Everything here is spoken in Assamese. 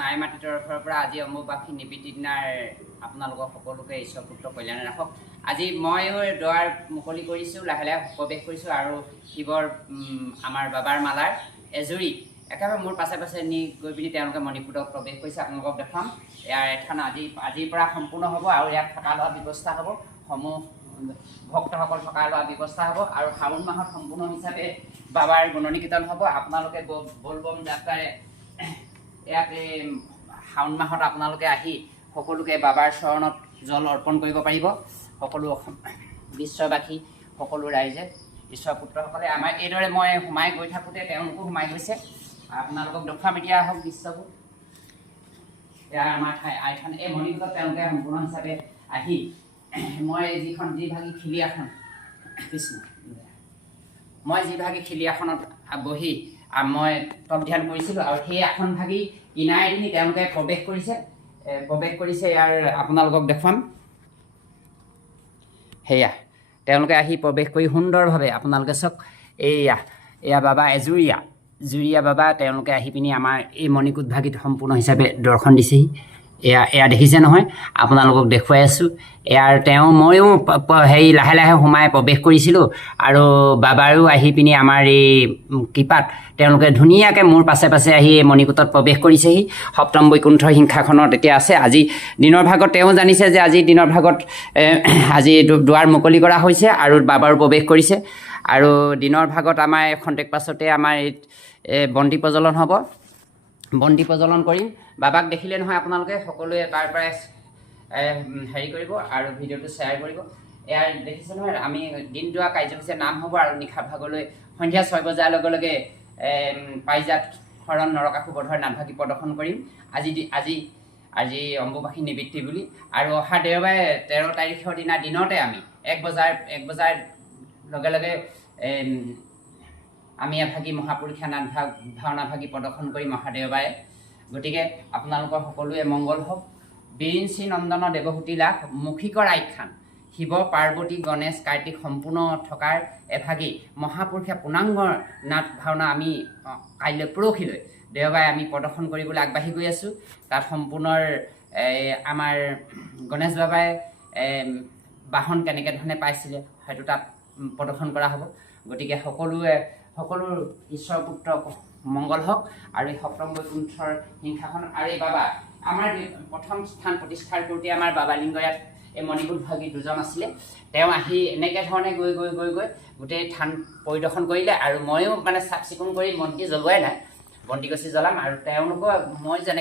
আই মাতৃ তৰফৰ পৰা আজি অম্বুবাসী নিবিতি দিনাৰ আপোনালোকক সকলোকে ঈশ্বৰ পুত্ৰ কল্যাণে ৰাখক। আজি ময়ো দুৱাৰ মুকলি কৰিছোঁ, লাহে লাহে প্ৰৱেশ কৰিছোঁ আৰু শিৱৰ আমাৰ বাবাৰ মালাৰ এজুৰি একেবাৰে মোৰ পাছে পাছে নি গৈ পিনি তেওঁলোকে মণিপুৰক প্ৰৱেশ কৰিছে। আপোনালোকক দেখাম। ইয়াৰ এথান আজিৰ পৰা সম্পূৰ্ণ হ'ব আৰু ইয়াত থকা লোৱা ব্যৱস্থা হ'ব, সমূহ ভক্তসকল থকা লোৱা ব্যৱস্থা হ'ব আৰু শাওণ মাহত সম্পূৰ্ণ হিচাপে বাবাৰ গুণনী কীৰ্তন হ'ব। আপোনালোকে বলবম যাত্ৰাৰে ইয়াতে শাওণ মাহত আপোনালোকে আহি সকলোকে বাবাৰ চৰণত জল অৰ্পণ কৰিব পাৰিব। সকলো বিশ্ববাসী সকলো ৰাইজে ঈশ্বৰ পুত্ৰসকলে আমাৰ এইদৰে মই সোমাই গৈ থাকোঁতে তেওঁলোকো সোমাই গৈছে। আপোনালোকক দেখুৱাম এতিয়া আহক দৃশ্যবোৰ। ইয়াৰ আমাৰ আইথান এই মণিপুৰত তেওঁলোকে সম্পূৰ্ণ হিচাপে আহি মই যিভাগী খিলিয়াখন কৃষ্ণ মই যিভাগী খিলিয়াখনত বহি মই তপ ধ্যান কৰিছিলোঁ আৰু সেই আসন ভাগি কিনাৰেদি তেওঁলোকে প্ৰৱেশ কৰিছে। ইয়াৰ আপোনালোকক দেখুৱাম। সেয়া তেওঁলোকে আহি প্ৰৱেশ কৰি সুন্দৰভাৱে আপোনালোকে চাওক। এয়া বাবা জুৰীয়া বাবা তেওঁলোকে আহি পিনি আমাৰ এই মণিকূট ভাগিত সম্পূৰ্ণ হিচাপে দৰ্শন দিছেহি। এয়া দেখিছে নহয়, আপোনালোকক দেখুৱাই আছোঁ। ময়ো লাহে লাহে সোমাই প্ৰৱেশ কৰিছিলোঁ আৰু বাবাৰো আহি পিনি আমাৰ এই কৃপাত তেওঁলোকে ধুনীয়াকৈ মোৰ পাছে পাছে আহি এই মণিকূটত প্ৰৱেশ কৰিছেহি। সপ্তম বৈকুণ্ঠ সিংহাসনত এতিয়া আছে। আজি দিনৰ ভাগত তেওঁ জানিছে যে আজি দিনৰ ভাগত আজি দুৱাৰ মুকলি কৰা হৈছে আৰু বাবাৰো প্ৰৱেশ কৰিছে। আৰু দিনৰ ভাগত আমাৰ খন্তেক পাছতে আমাৰ বন্তি প্ৰজ্বলন হ'ব। বন্তি প্ৰজ্বলন কৰিম। বাবাক দেখিলে নহয় আপোনালোকে সকলোৱে তাৰ পৰাই হেৰি কৰিব আৰু ভিডিঅ'টো শ্বেয়াৰ কৰিব। ইয়াৰ দেখিছে নহয়, আমি দিনদুৱা কাৰ্যসূচীৰ নাম হ'ব আৰু নিশা ভাগলৈ সন্ধিয়া 6 বজাৰ লগে লগে পাৰিজাত শৰণ নৰকাসুৰবধৰ নাটভাগী প্ৰদৰ্শন কৰিম। আজি অম্বুবাসী নিবৃত্তি বুলি আৰু অহা দেওবাৰে 13 তাৰিখৰ দিনতে আমি 1 বজাৰ লগে লগে আমি এভাগী মহাপুৰুষীয়া ভাওনাভাগী প্ৰদৰ্শন কৰিম অহা দেওবাৰে। গতিকে আপোনালোকৰ সকলোৱে মংগল হওক। বিৰিঞ্চি নন্দন দেৱহূতি লাভ মুখিকৰ আখ্যান শিৱ পাৰ্বতী গণেশ কাৰ্তিক সম্পূৰ্ণ থকাৰ এভাগী মহাপুৰুষীয়া পূৰ্ণাংগ নাট ভাওনা আমি কাইলৈ পৰহিলৈ দেওবাৰে আমি প্ৰদৰ্শন কৰিবলৈ আগবাঢ়ি গৈ আছোঁ। তাত সম্পূৰ্ণ আমাৰ গণেশ বাবাই বাহন কেনেকৈ ধৰণে পাইছিলে হয়তো তাত প্ৰদৰ্শন কৰা হ'ব। গতিকে সকলো ঈশ্বৰ পুত্ৰ মংগল হওক আৰু এই সপ্তম বৈকুণ্ঠৰ সিংহাসন আৰু এই বাবা আমাৰ প্ৰথম স্থান প্ৰতিষ্ঠাৰ কৰোঁতে আমাৰ বাবা লিংগ ইয়াত এই মণিকূট ভাগী দুজন আছিলে। তেওঁ আহি এনেকৈ ধৰণে গৈ গোটেই থান পৰিদৰ্শন কৰিলে আৰু ময়ো মানে চাফ চিকুণ কৰি বন্তি জ্বলোৱাই নাই, বন্তি গছি জ্বলাম আৰু তেওঁলোকৰ মই যেনেকৈ